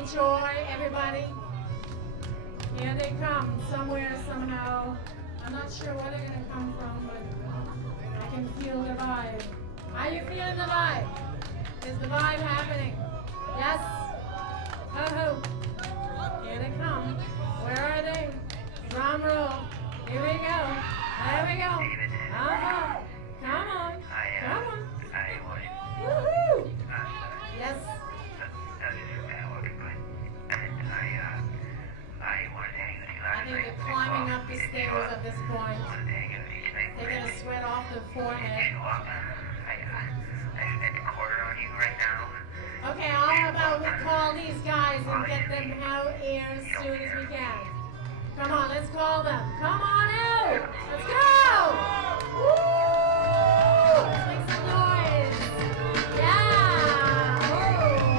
enjoy, everybody. Here they come, somewhere, somehow. I'm not sure where they're going to come from, but I can feel the vibe. Are you feeling the vibe? Is the vibe happening? Yes? Ho-ho. Here they come. Where are they? Drum roll. Here we go. There we go. Uh-huh. Come on. Come on. Woohoo! Yes. I think they're climbing up the stairs at this point. Taking a sweat off the forehead. Okay, how about we call these guys and get them out here as soon as we can. Come on, let's call them. Come on out! Let's go! Woo! Let's make some noise. Yeah! Oh, yeah.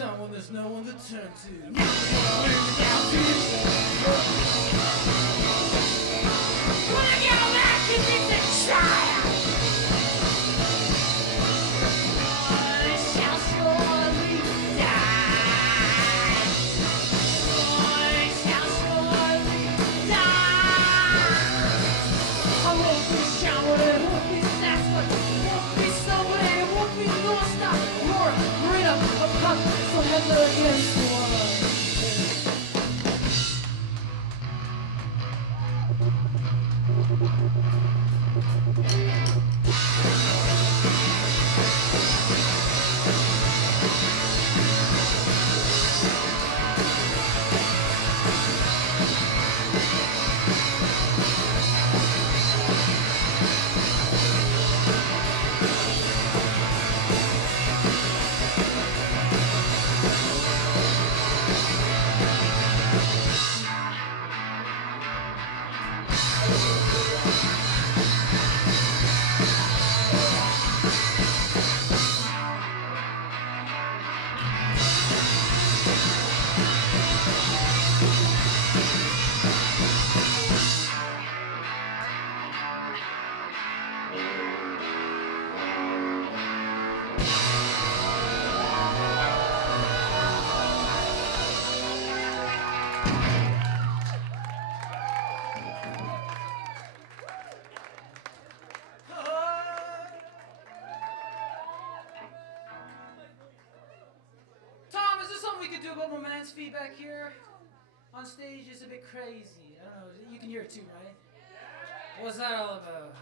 time when there's no one to turn to. Now down to when I get back, you think the child. I shall surely die. I shall surely die. I won't be showered, it won't be sassed, won't be sobered, it won't be lost. Roar, right up, a pup, so headler against the wall. Do about romance feedback here on stage is a bit crazy. I don't know, you can hear it too, right? What's that all about?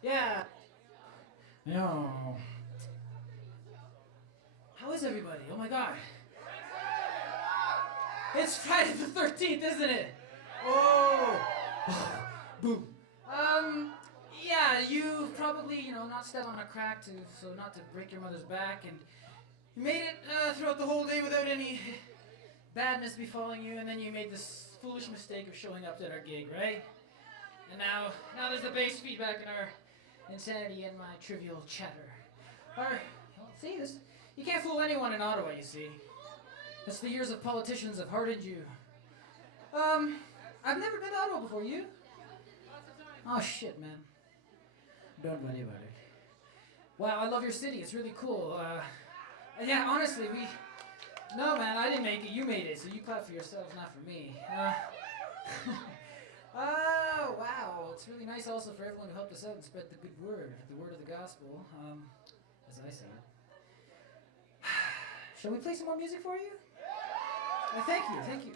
Yeah. Yo. How is everybody? Oh my god. It's Friday the 13th, isn't it? Oh. Boom. Yeah, you probably, not stepped on a crack so not to break your mother's back, and you made it throughout the whole day without any badness befalling you, and then you made this foolish mistake of showing up at our gig, right? And now there's the bass feedback in our insanity and my trivial chatter. See, you can't fool anyone in Ottawa, you see. It's the years of politicians have hardened you. I've never been to Ottawa before, you? Oh shit, man. Don't worry about it. Wow, I love your city, it's really cool. Yeah, honestly, no, man, I didn't make it. You made it, so you clap for yourselves, not for me. Oh, wow. It's really nice also for everyone who helped us out and spread the good word of the gospel, as I say it. Shall we play some more music for you? Thank you.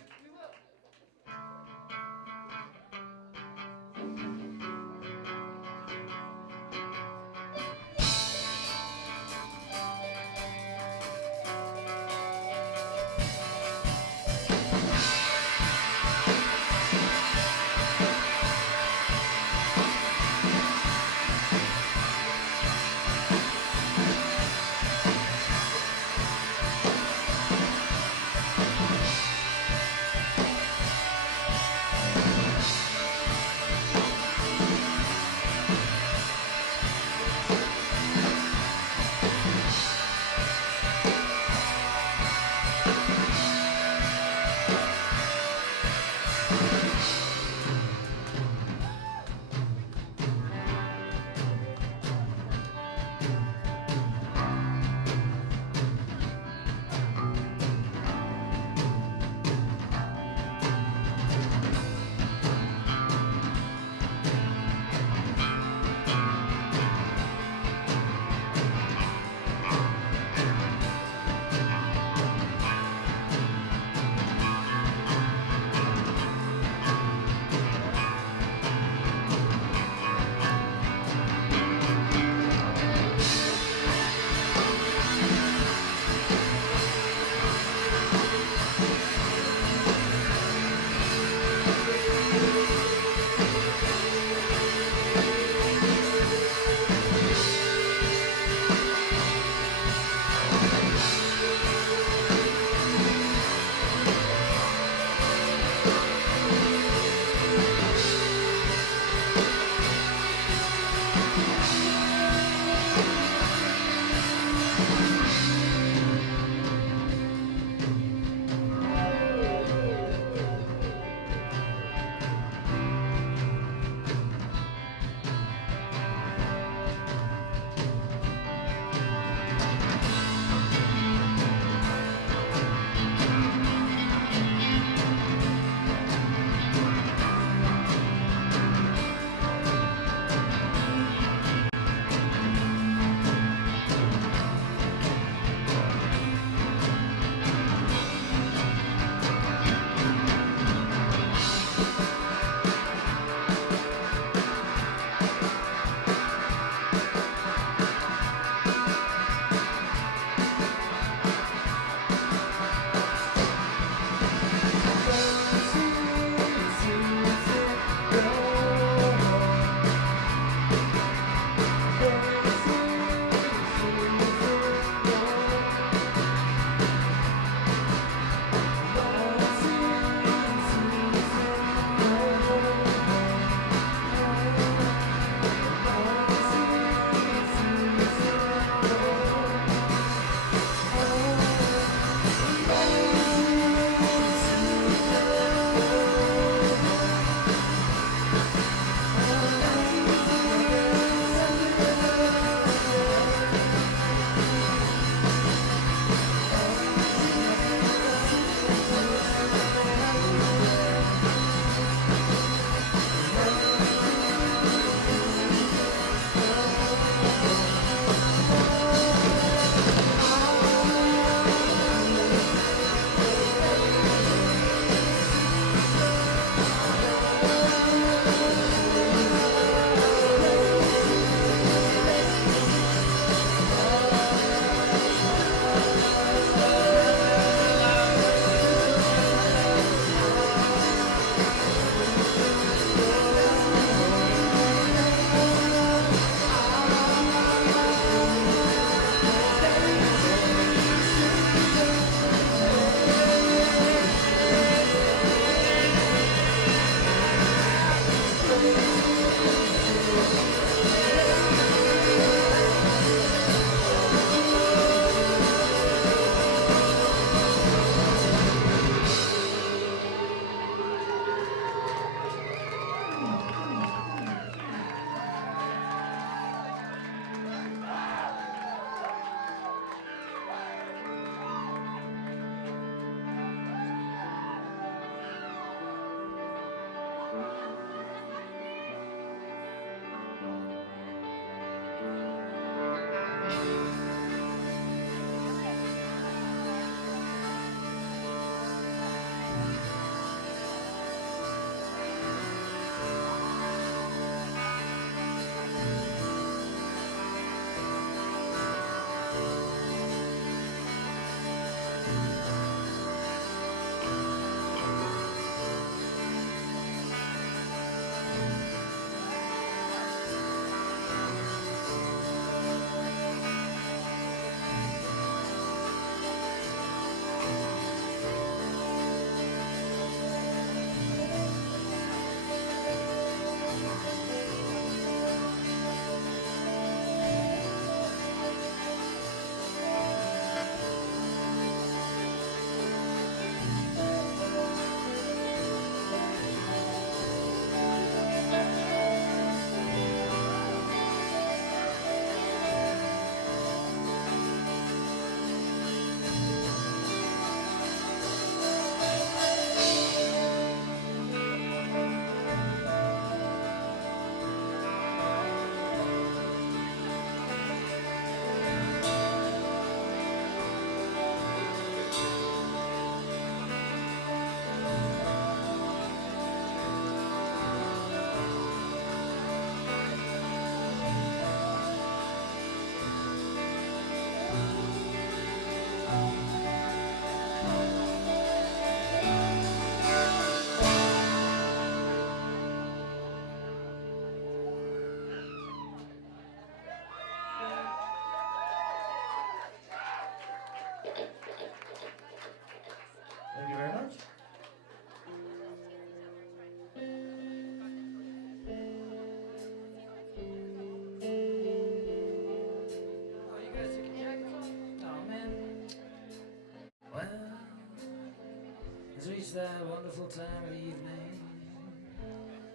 has reached that wonderful time of evening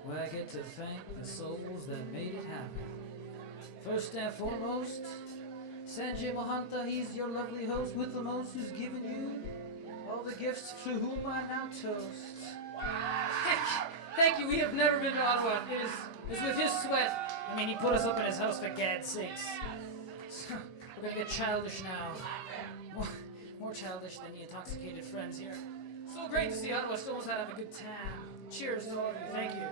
where I get to thank the souls that made it happen. First and foremost, Sanjay Mohanta, he's your lovely host with the most, who's given you all the gifts to whom I now toast. Thank you. We have never been to Ottawa. It's with his sweat. I mean, he put us up in his house for Gad's sakes. So, we're gonna get childish now. More childish than the intoxicated friends here. So great to see Ottawa still knows how to have a good time. Cheers to all of you. Thank you.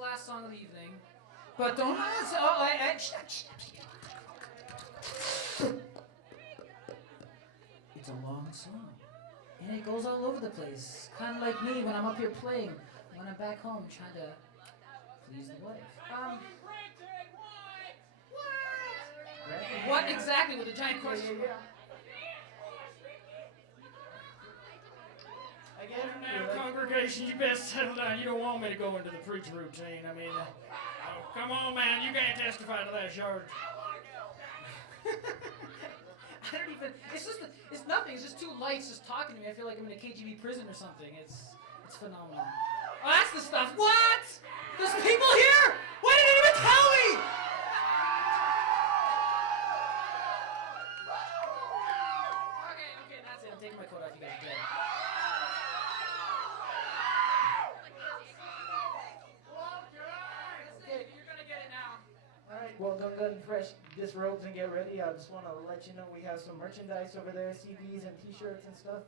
Last song of the evening, but don't. It's a long song, and it goes all over the place. Kind of like me when I'm up here playing, when I'm back home trying to please the wife. What exactly with the giant question? Now, congregation, you best settle down. You don't want me to go into the preach routine. I mean, come on, man. You can't testify to that charge. I don't even. It's nothing. It's just two lights just talking to me. I feel like I'm in a KGB prison or something. It's phenomenal. Oh, that's the stuff. What? There's people here. Why didn't you even tell me? Okay, that's it. I'm taking fresh disrobes and get ready, I just want to let you know we have some merchandise over there, CDs and T-shirts and stuff.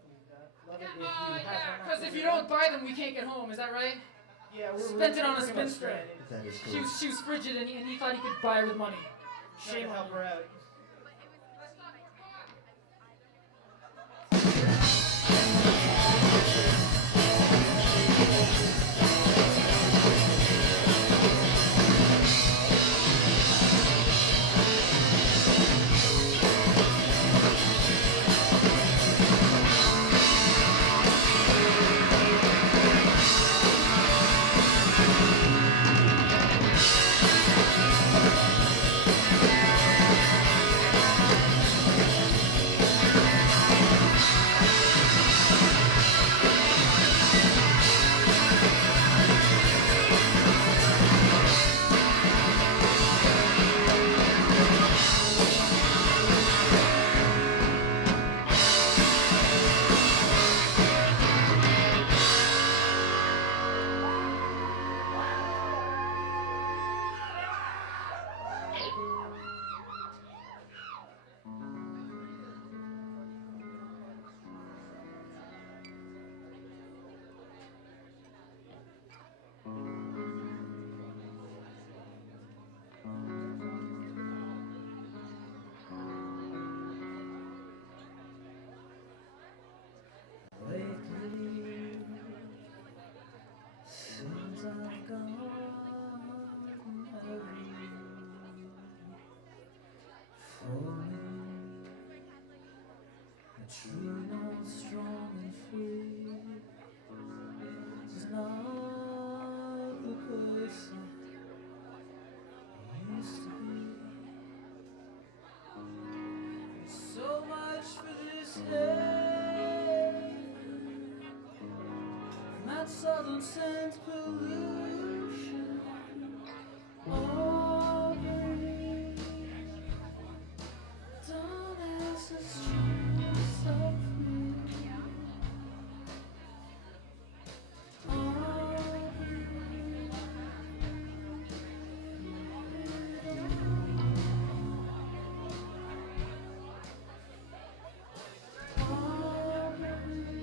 We'd love it if you have one. Because if you don't buy them, we can't get home. Is that right? Yeah, we're Spent it on a pretty much spinster. stranded. That is She cool. was frigid, and he thought he could buy her with money. Trying Shame to on help him. her out. Lately, since I've gone, have you for me? A true north, strong and free, is not the person I used to be. So much for this hate, that southern scent pollution. Oh, baby, don't ask us truths of me. Oh, baby, oh, baby.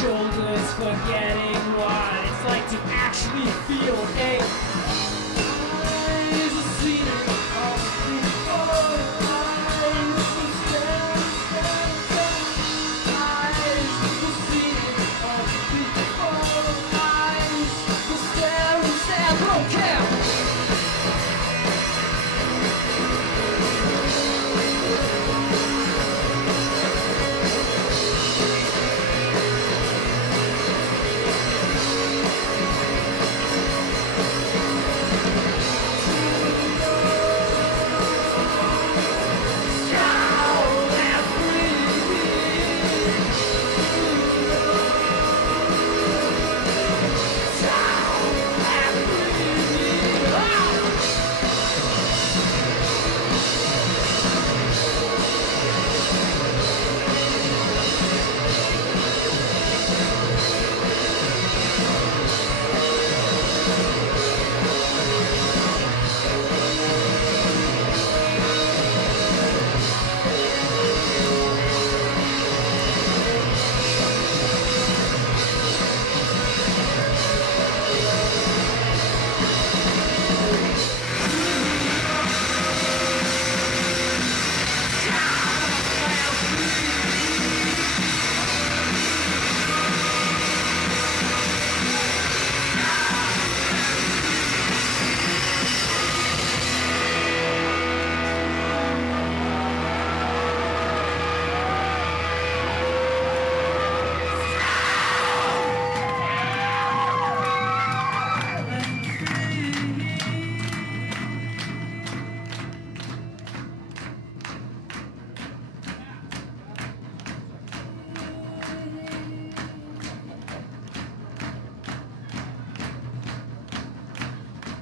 Shoulders, forgetting what it's like to actually feel hate. Eyes are seen of before. Eyes are stand. Eyes are seen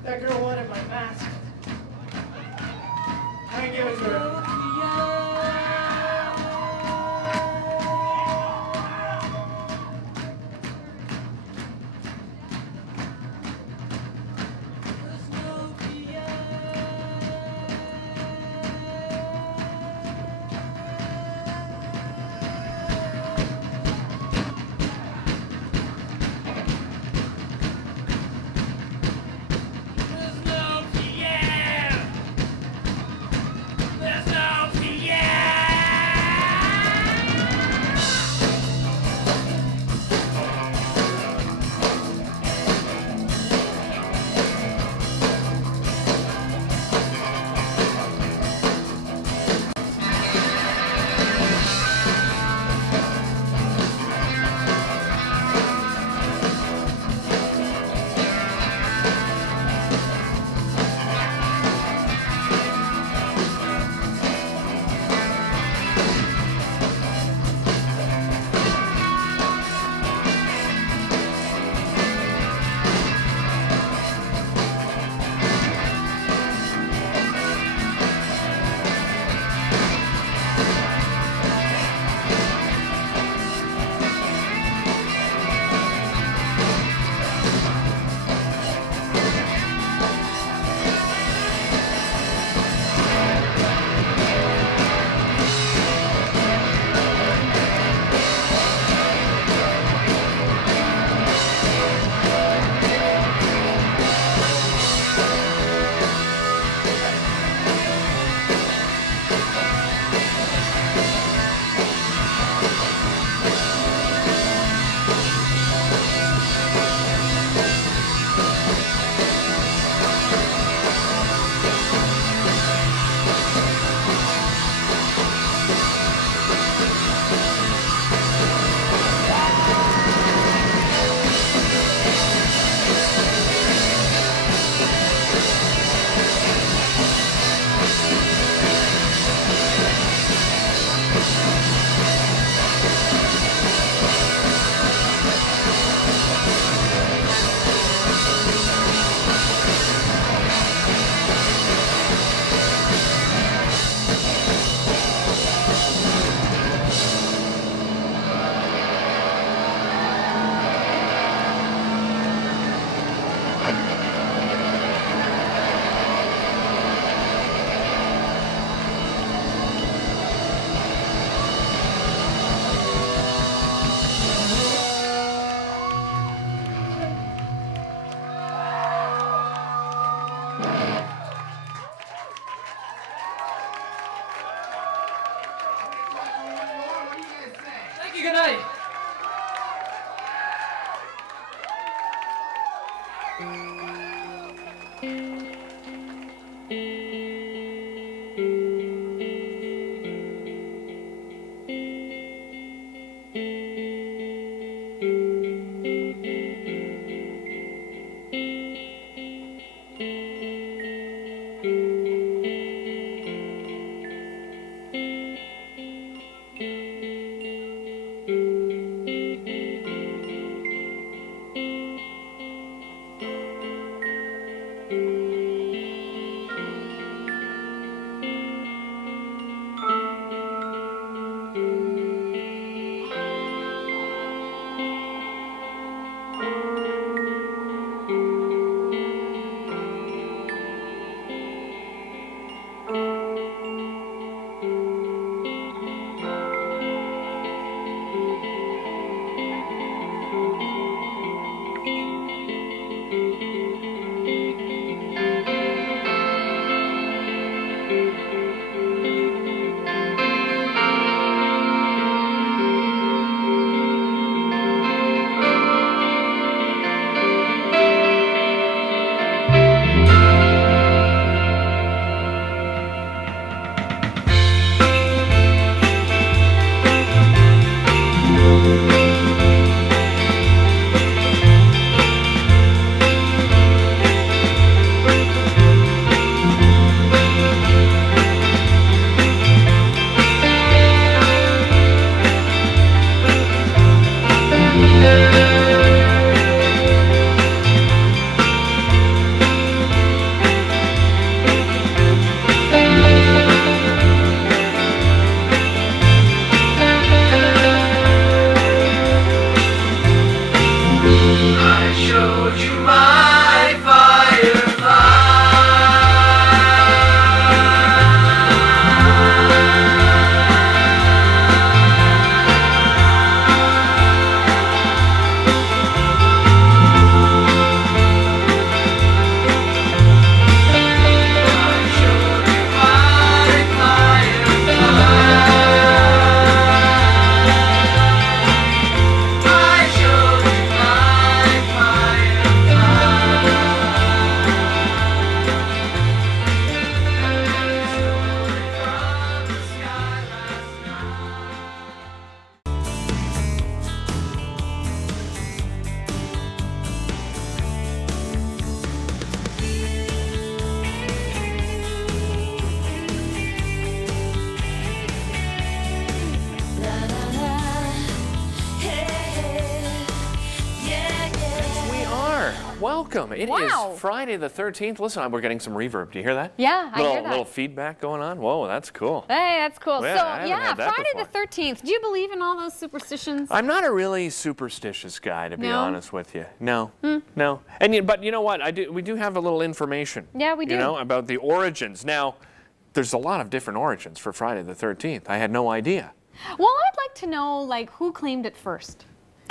That girl wanted my mask. I didn't give it to her. Thank you, good night. welcome. It Wow. is Friday the 13th. Listen, we're getting some reverb. Do you hear that? Yeah, I hear that. Little feedback going on. Whoa, that's cool. Hey, that's cool. Yeah, I So, haven't yeah, had that Friday before. the 13th. Do you believe in all those superstitions? I'm not a really superstitious guy, to be No? honest with you. No, no. And but you know what? we do have a little information. Yeah, we do. You know, about the origins. Now, there's a lot of different origins for Friday the 13th. I had no idea. Well, I'd like to know, like, who claimed it first?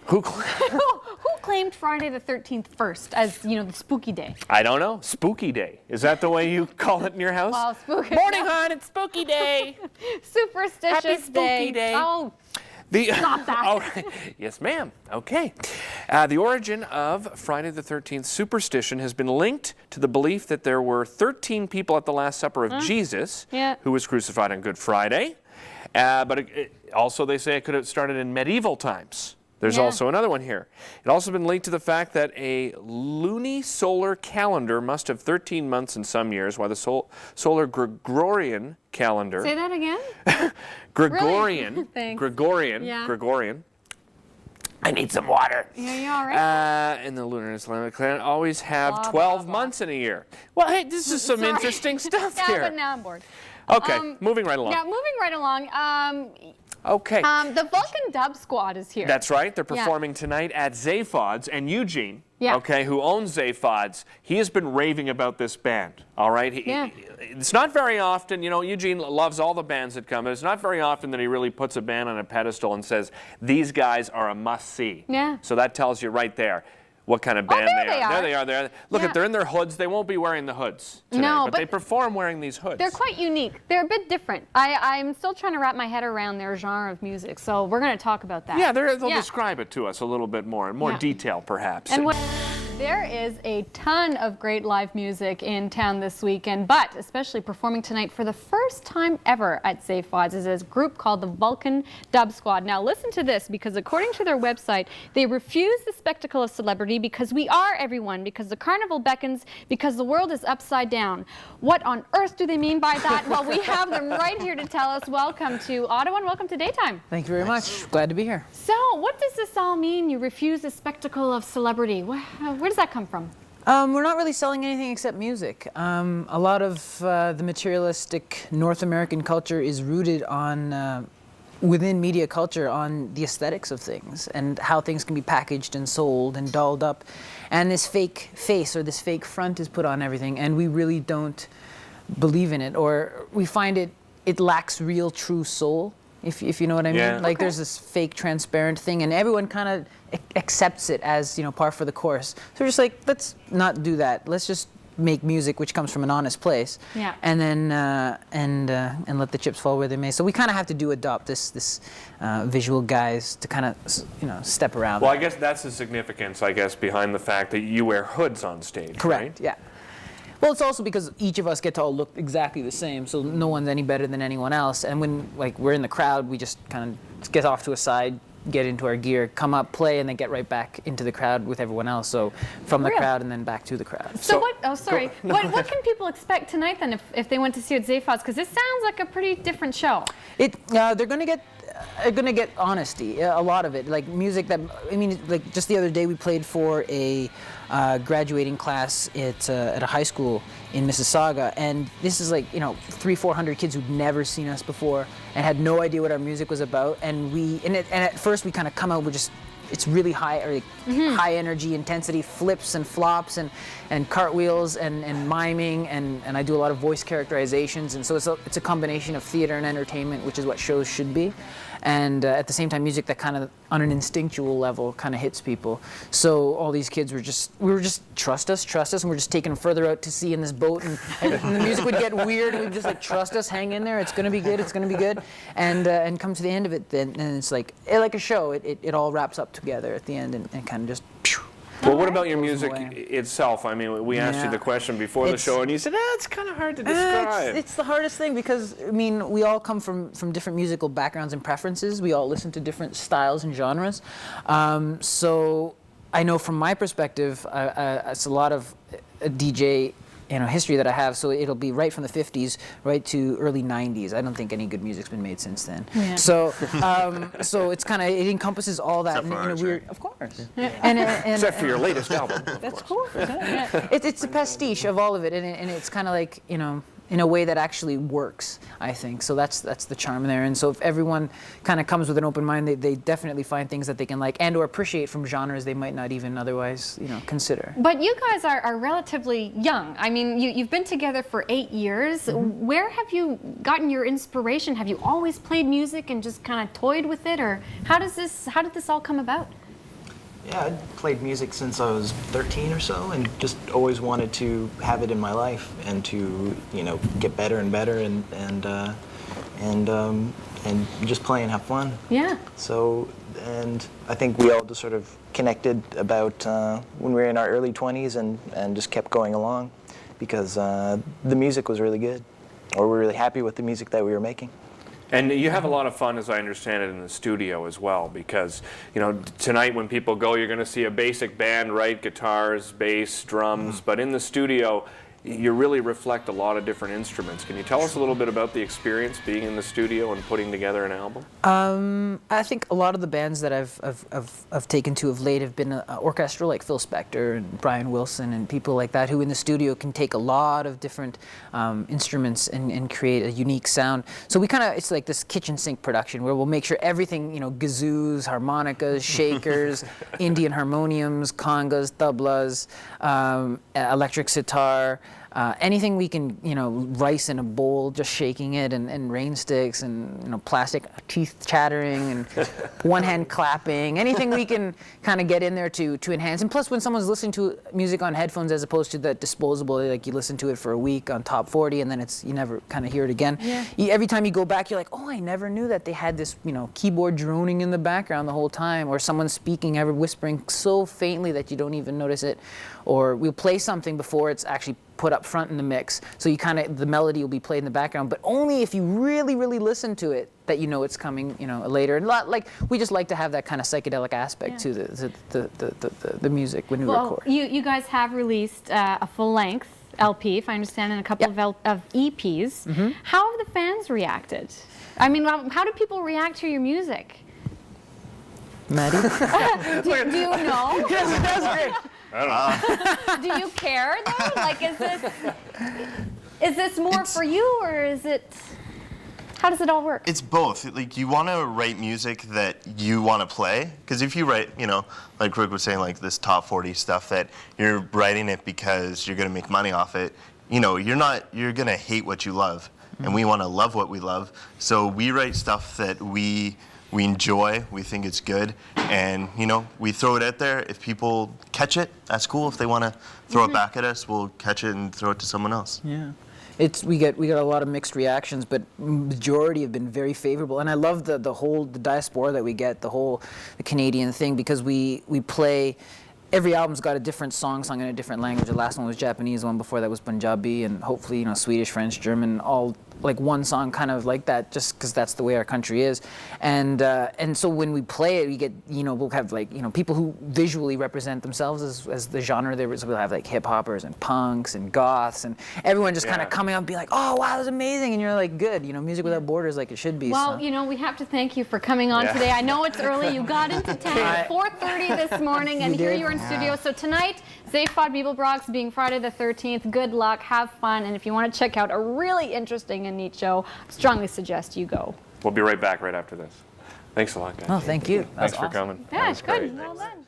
Who? Who claimed Friday the 13th first as, you know, the spooky day? I don't know. Spooky day. Is that the way you call it in your house? Well, spooky. Morning, hon. It's spooky day. Superstitious Happy spooky day. Oh, Not that. Oh, yes, ma'am. Okay. The origin of Friday the 13th superstition has been linked to the belief that there were 13 people at the Last Supper of Jesus, Yeah. who was crucified on Good Friday. But also they say it could have started in medieval times. There's Yeah. also another one here. It also been linked to the fact that a lunisolar calendar must have 13 months in some years, while the solar Gregorian calendar... say that again? Gregorian. Really? Thanks. Gregorian. Yeah. Gregorian. I need some water. Yeah, you all right? And the lunar and Islamic calendar always have Blah, 12 blah, blah. months in a year. Well, hey, this is some Sorry. interesting stuff Yeah, here. but now I'm bored. Okay, moving right along. Yeah, moving right along. Okay. The Vulcan Dub Squad is here. That's right. They're Yeah. performing tonight at Zaphods, and Eugene, Yeah. okay, who owns Zaphods, he has been raving about this band. All right. Yeah. It's not very often, you know, Eugene loves all the bands that come. It's not very often that he really puts a band on a pedestal and says these guys are a must-see. Yeah. So that tells you right there what kind of band there they they are. are. There they are. There. Look, Yeah. they're in their hoods. They won't be wearing the hoods today, No, but they but perform wearing these hoods. They're quite unique. They're a bit different. I'm still trying to wrap my head around their genre of music, so we're going to talk about that. Yeah, they'll Yeah. describe it to us a little bit more, in more Yeah. detail, perhaps. And there is a ton of great live music in town this weekend, but especially performing tonight for the first time ever at Zaphods is a group called the Vulcan Dub Squad. Now listen to this, because according to their website, they refuse the spectacle of celebrity because we are everyone, because the carnival beckons, because the world is upside down. What on earth do they mean by that? Well, we have them right here to tell us. Welcome to Ottawa and welcome to Daytime. Thank you very much. Glad to be here. So what does this all mean, you refuse the spectacle of celebrity? Where does that come from? We're not really selling anything except music. A lot of the materialistic North American culture is rooted on, within media culture, on the aesthetics of things and how things can be packaged and sold and dolled up. And this fake face or this fake front is put on everything, and we really don't believe in it, or we find it lacks real, true soul, if you know what I mean. Yeah. Like there's this fake transparent thing, and everyone kind of accepts it as, you know, par for the course. So we're just like, let's not do that. Let's just make music which comes from an honest place, Yeah. and then and let the chips fall where they may. So we kind of have to adopt this visual guise to kind of, you know, step around. Well, I that. guess that's the significance, I guess, behind the fact that you wear hoods on stage, Correct. right? Yeah. Well, it's also because each of us get to all look exactly the same, so no one's any better than anyone else. And when we're in the crowd, we just kind of get off to a side, get into our gear, come up, play, and then get right back into the crowd with everyone else. So from the Real. crowd and then back to the crowd. So what? Oh, sorry. What can people expect tonight then if they went to see you at Zaphods? Because this sounds like a pretty different show. They're gonna get honesty, a lot of it, like music that, I mean, like just the other day we played for a graduating class at a high school in Mississauga, and this is like, you know, 300-400 kids who'd never seen us before and had no idea what our music was about, and at first we kind of come out with just, it's really high, or like high energy, intensity, flips and flops and cartwheels and miming, and I do a lot of voice characterizations, and so it's a combination of theater and entertainment, which is what shows should be. And at the same time, music that kind of, on an instinctual level, kind of hits people. So all these kids we were just, trust us, and we're just taking them further out to sea in this boat, and the music would get weird, and we'd just like, trust us, hang in there, it's gonna be good, and come to the end of it, then, and it's like a show, it all wraps up together at the end, and kind of just, Well, what about your Goes music away. itself? I mean, we asked you Yeah. the question before the show, and you said, it's kind of hard to describe. It's the hardest thing because, I mean, we all come from different musical backgrounds and preferences. We all listen to different styles and genres. So I know from my perspective, it's a lot of a DJ history that I have. So it'll be right from the 50s right to early 90s. I don't think any good music's been made since then. Yeah. So so it's kind of, it encompasses all that. Except for and, ours, weird, right? of course. Except for your latest album. That's cool. It's a pastiche of all of it, and it's kind of like, in a way that actually works, I think. So that's the charm there. And so if everyone kind of comes with an open mind, they definitely find things that they can like and or appreciate from genres they might not even otherwise, consider. But you guys are relatively young. I mean, you've been together for 8 years. Mm-hmm. Where have you gotten your inspiration? Have you always played music and just kind of toyed with it, or how did this all come about? Yeah, I played music since I was 13 or so, and just always wanted to have it in my life and to, get better and better and just play and have fun. Yeah. So, and I think we all just sort of connected about when we were in our early 20s and just kept going along because the music was really good, or we were really happy with the music that we were making. And you have a lot of fun, as I understand it, in the studio as well, because tonight when people go, you're going to see a basic band, right? Guitars, bass, drums, but in the studio, you really reflect a lot of different instruments. Can you tell us a little bit about the experience being in the studio and putting together an album? I think a lot of the bands that I've taken to of late have been orchestral, like Phil Spector and Brian Wilson and people like that, who in the studio can take a lot of different instruments and create a unique sound. So we it's like this kitchen sink production where we'll make sure everything, kazoos, harmonicas, shakers, Indian harmoniums, congas, tablas, electric sitar, anything we can, rice in a bowl, just shaking it, and rain sticks, and plastic teeth chattering, and one hand clapping, anything we can kind of get in there to enhance. And plus, when someone's listening to music on headphones as opposed to that disposable, like you listen to it for a week on top 40, and then you never kind of hear it again. Yeah. Every time you go back, you're like, oh, I never knew that they had this, keyboard droning in the background the whole time, or someone speaking, ever whispering so faintly that you don't even notice it. Or we'll play something before it's actually put up front in the mix, so the melody will be played in the background, but only if you really, really listen to it that it's coming, later. And we just like to have that kind of psychedelic aspect to the music when we record. You guys have released a full-length LP, if I understand, and a couple of EPs. Mm-hmm. How have the fans reacted? I mean, how do people react to your music? Maddie? Do you know? Yes, it does great. Do you care though? Like, is this more for you, or is it? How does it all work? It's both. Like, you want to write music that you want to play, because if you write, like Rick was saying, like this top 40 stuff, that you're writing it because you're going to make money off it. You're going to hate what you love, and we want to love what we love. So we write stuff that we enjoy, we think it's good, and we throw it out there. If people catch it, that's cool. If they want to throw it back at us, we'll catch it and throw it to someone else. Yeah. We get a lot of mixed reactions, but majority have been very favorable. And I love the diaspora that we get, the Canadian thing, because we play. Every album's got a different song in a different language. The last one was Japanese, the one before that was Punjabi, and hopefully, Swedish, French, German, all like one song kind of like that, just because that's the way our country is. And so when we play it, we get, we'll have people who visually represent themselves as the genre. We'll have like hip hoppers and punks and goths, and everyone just kind of coming up and be like, oh wow, that's amazing. And you're like, good, music without borders, like it should be. Well, so. We have to thank you for coming on today. I know it's early. You got into town at 4:30 this morning, and here you are in studio. So tonight, Zaphod Bibelbrox, being Friday the 13th. Good luck, have fun, and if you want to check out a really interesting and neat show, I strongly suggest you go. We'll be right back right after this. Thanks a lot, guys. Oh, thank you. Thanks for coming. Yeah, That was good. great. Well done.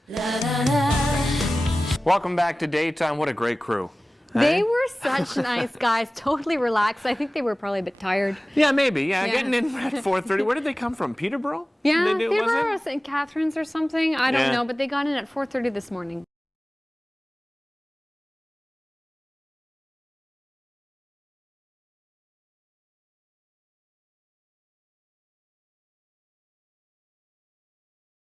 Welcome back to Daytime. What a great crew. They were such nice guys, totally relaxed. I think they were probably a bit tired. Yeah, maybe. Yeah, Yeah. getting in at 4:30. Where did they come from? Peterborough? Yeah, was Peterborough it? or St. Catharines or something. I don't Yeah. know, but they got in at 4:30 this morning.